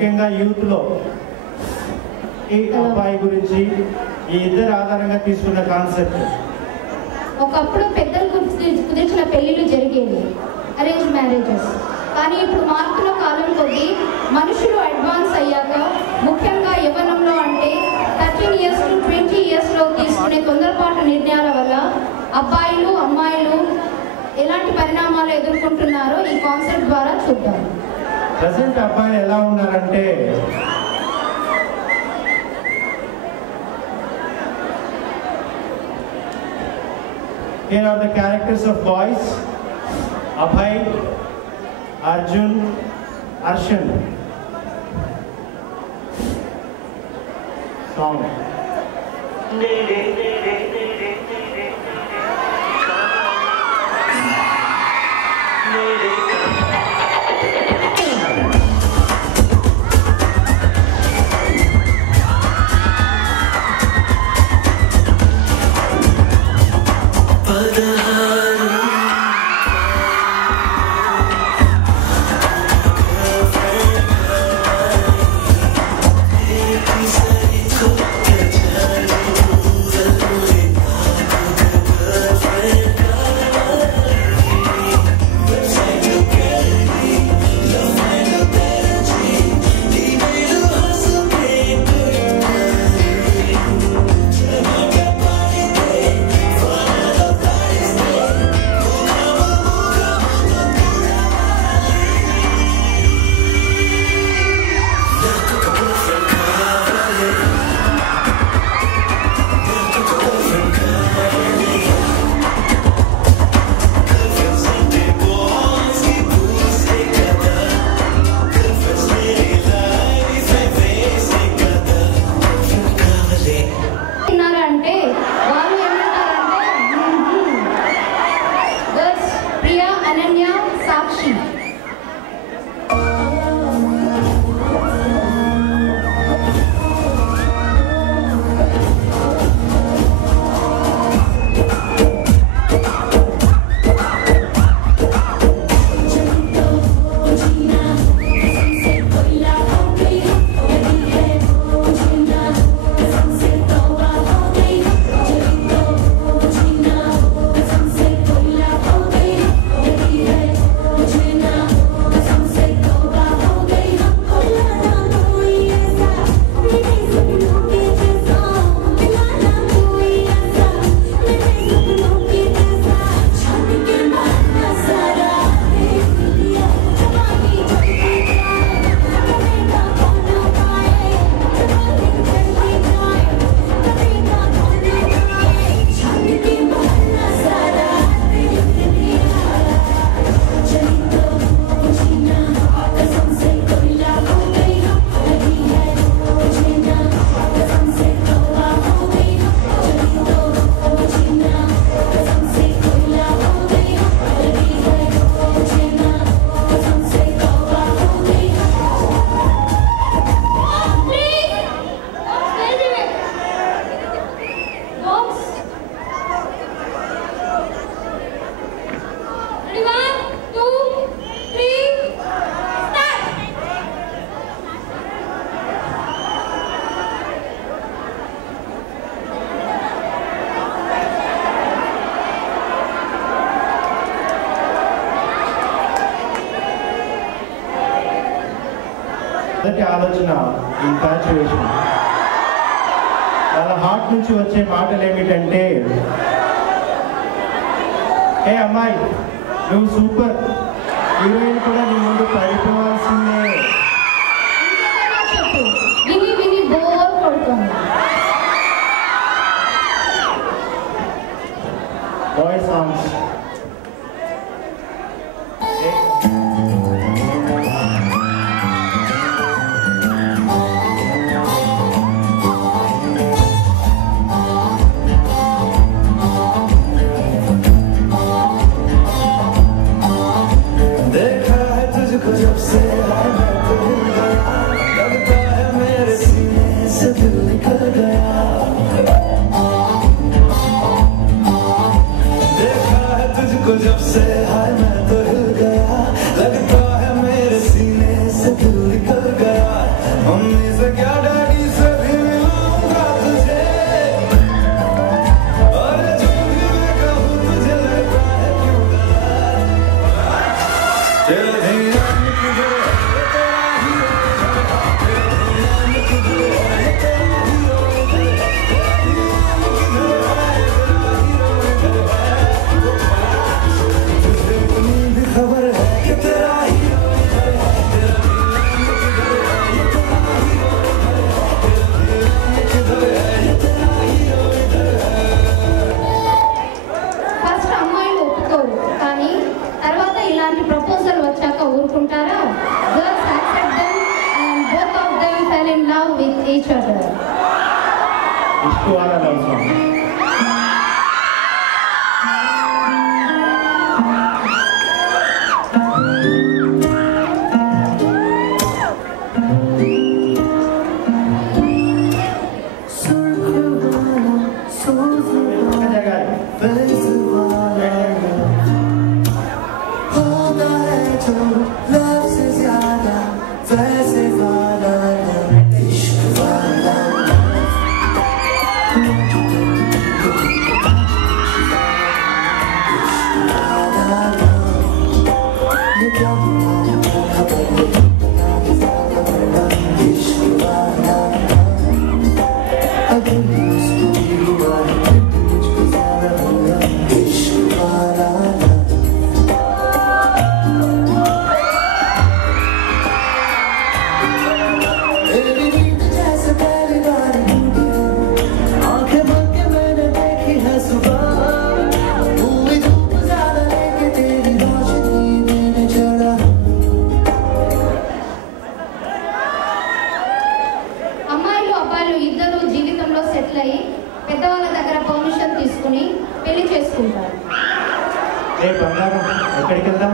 ముఖ్యంగా యూత్ లో ఈ అబ్బాయి గురించి ఈ ఇద్దరు ఆధారంగా తీసుకున్న కాన్సెప్ట్. ఒకప్పుడు పెద్దలు కుదిర్చిన పెళ్లిళ్ళు జరిగేవి, అరేంజ్ మ్యారేజెస్. కానీ ఇప్పుడు మార్పుల కాలం కొద్దీ మనుషులు అడ్వాన్స్ అయ్యాక, ముఖ్యంగా యవ్వనంలో అంటే 13 years to 20 yearsలో తీసుకునే తొందరపాటు నిర్ణయాల వల్ల అబ్బాయిలు అమ్మాయిలు ఎలాంటి పరిణామాలు ఎదుర్కొంటున్నారో ఈ కాన్సెప్ట్ ద్వారా చూద్దాం. ప్రెసెంట్ అబ్బాయిలు ఎలా ఉన్నారంటే here are the characters of boys: Abhay, Arjun, Arshan. Song. మొదటి ఆలోచన ఇన్ఫాచ్యుయేషన్. వాళ్ళ హార్ట్ నుంచి వచ్చే మాటలు ఏమిటంటే, ఏ అమ్మాయి నువ్వు సూపర్, హీరోయిన్ కూడా నీ ముందు పడిపోవాల్సిందే. విని విని బోర్ కొడుతుంది. Boy songs. देखा है love with each other. ఇష్టవాల లవ్ సాంగ్. పెద్దవాళ్ళ దగ్గర పర్మిషన్ తీసుకుని పెళ్లి చేసుకుంటారు. బంగారం ఎక్కడికి వెళ్దాం?